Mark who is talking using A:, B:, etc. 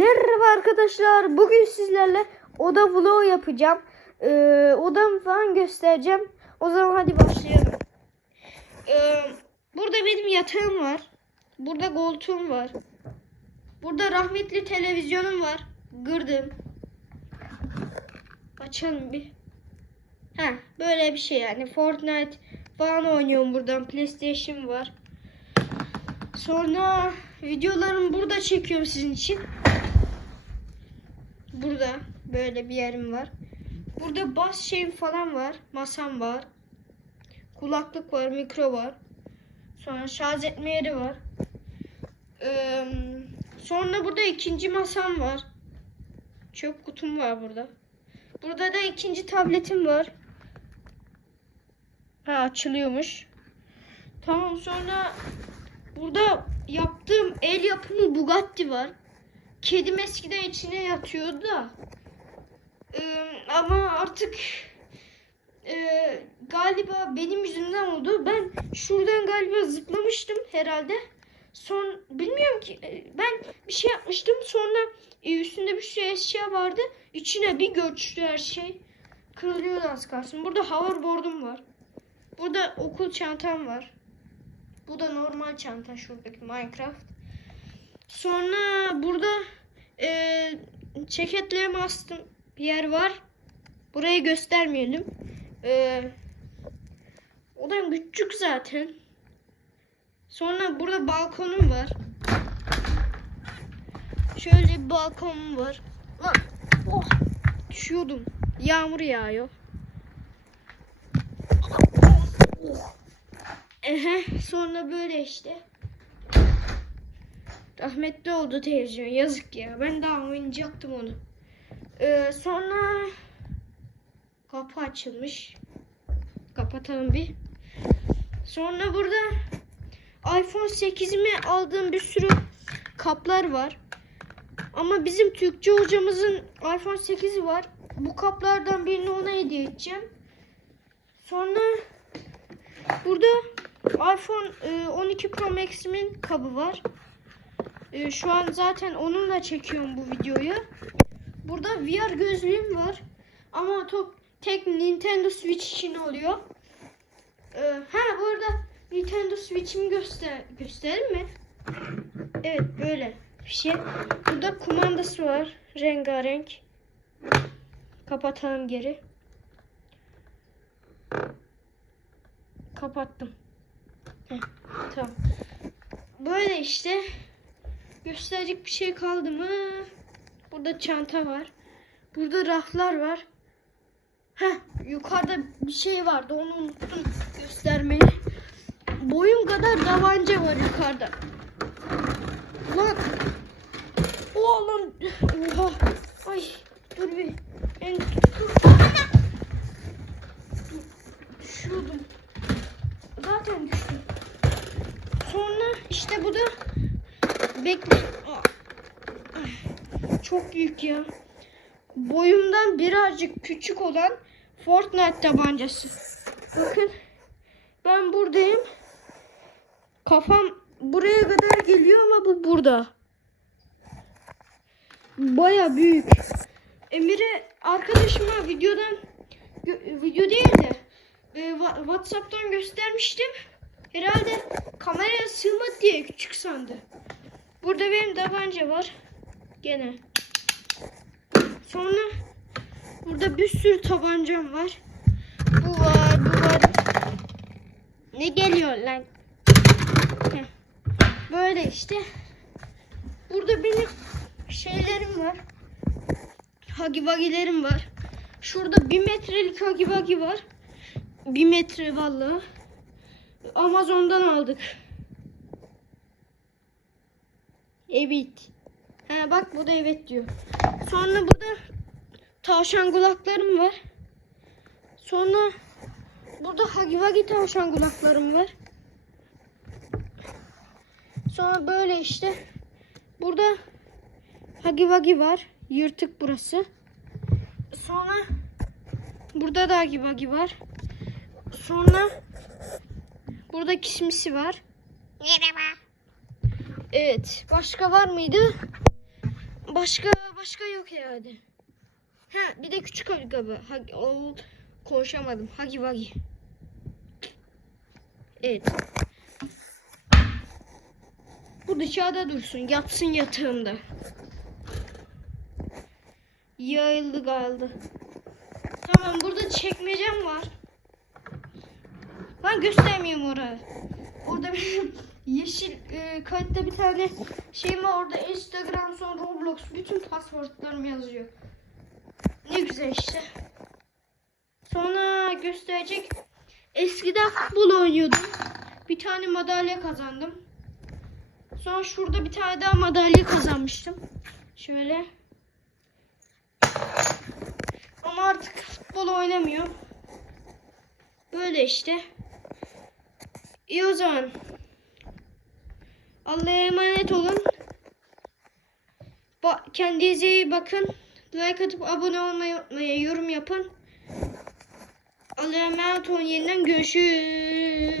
A: Merhaba arkadaşlar. Bugün sizlerle oda vlog yapacağım. Ee, odamı falan göstereceğim. O zaman hadi başlayalım. Ee, burada benim yatağım var. Burada koltuğum var. Burada rahmetli televizyonum var. Gırdım. Açalım bir. Ha böyle bir şey yani. Fortnite falan oynuyorum buradan. PlayStation var. Sonra videolarımı burada çekiyorum sizin için. Burada böyle bir yerim var. Burada bas şeyim falan var. Masam var. Kulaklık var, mikro var. Sonra şarj etme yeri var. Ee, sonra burada ikinci masam var. Çöp kutum var burada. Burada da ikinci tabletim var. Ha açılıyormuş. Tamam sonra burada yaptığım el yapımı Bugatti var. Kedim eskiden içine yatıyordu da. Ee, ama artık e, galiba benim yüzümden oldu. Ben şuradan galiba zıplamıştım herhalde. Son bilmiyorum ki e, ben bir şey yapmıştım. Sonra e, üstünde bir sürü eşya vardı. İçine bir göçtü her şey. Kırılıyordu az kalsın. Burada hoverboard'um var. Burada okul çantam var. Bu da normal çanta şuradaki Minecraft. Sonra burada e, ceketlerimi astım bir yer var. Burayı göstermeyelim. E, odam küçük zaten. Sonra burada balkonum var. Şöyle bir balkonum var. Lan, oh, düşüyordum. Yağmur yağıyor. Ehe, sonra böyle işte. Rahmetli oldu televizyon. Yazık ya. Ben daha oynayacaktım onu. Ee, sonra kapı açılmış. Kapatalım bir. Sonra burada iPhone 8'imi aldığım bir sürü kaplar var. Ama bizim Türkçe hocamızın iPhone 8'i var. Bu kaplardan birini ona hediye edeceğim. Sonra burada iPhone e, 12 Pro Max'imin kabı var. E, Şu an zaten onunla çekiyorum bu videoyu. Burada VR gözlüğüm var. Ama top tek Nintendo Switch için oluyor. E, Ha bu arada Nintendo Switch'imi göster gösterir mi? Evet böyle bir şey. Burada kumandası var. Rengarenk. Kapatalım geri. Kapattım. Heh, tamam. Böyle işte. Gösterecek bir şey kaldı mı? Burada çanta var. Burada raflar var. Heh, yukarıda bir şey vardı. Onu unuttum göstermeyi. Boyum kadar tabanca var yukarıda. Lan. Oğlum. Oha. Ay. Dur bir. Ben düşüyordum. Zaten düştüm. Sonra işte bu da bekle. Çok büyük ya. Boyumdan birazcık küçük olan Fortnite tabancası. Bakın ben buradayım. Kafam buraya kadar geliyor ama bu burada. Baya büyük. Emir'e arkadaşıma videodan video değil de e, Wha- WhatsApp'tan göstermiştim. Herhalde kameraya sığmadı diye küçük sandı. Burada benim tabanca var. Gene. Sonra burada bir sürü tabancam var. Bu var, bu var. Ne geliyor lan? Böyle işte. Burada benim şeylerim var. Hagi vagilerim var. Şurada bir metrelik hagi vagi var. Bir metre vallahi. Amazon'dan aldık. Evet. He bak bu da evet diyor. Sonra burada tavşan kulaklarım var. Sonra burada hagi vagi tavşan kulaklarım var. Sonra böyle işte. Burada hagi vagi var. Yırtık burası. Sonra burada da hagi vagi var. Sonra burada kismisi var.
B: Merhaba.
A: Evet. Başka var mıydı? başka başka yok herhalde. Ha bir de küçük ayakkabı. Hag, o, konuşamadım. Hagi Wagi. Evet. Bu dışarıda dursun. Yatsın yatağımda. Yayıldı kaldı. Tamam burada çekmecem var. Ben göstermiyorum orayı. Orada benim yeşil e, kayıtta bir tane şey var orada Instagram sonra Roblox bütün paswortlarım yazıyor. Ne güzel işte. Sonra gösterecek. Eskiden futbol oynuyordum. Bir tane madalya kazandım. Sonra şurada bir tane daha madalya kazanmıştım. Şöyle. Ama artık futbol oynamıyorum. Böyle işte. İyi o zaman. Allah'a emanet olun. Ba kendinize iyi bakın. Like atıp abone olmayı unutmayın. Yorum yapın. Allah'a emanet olun. Yeniden görüşürüz.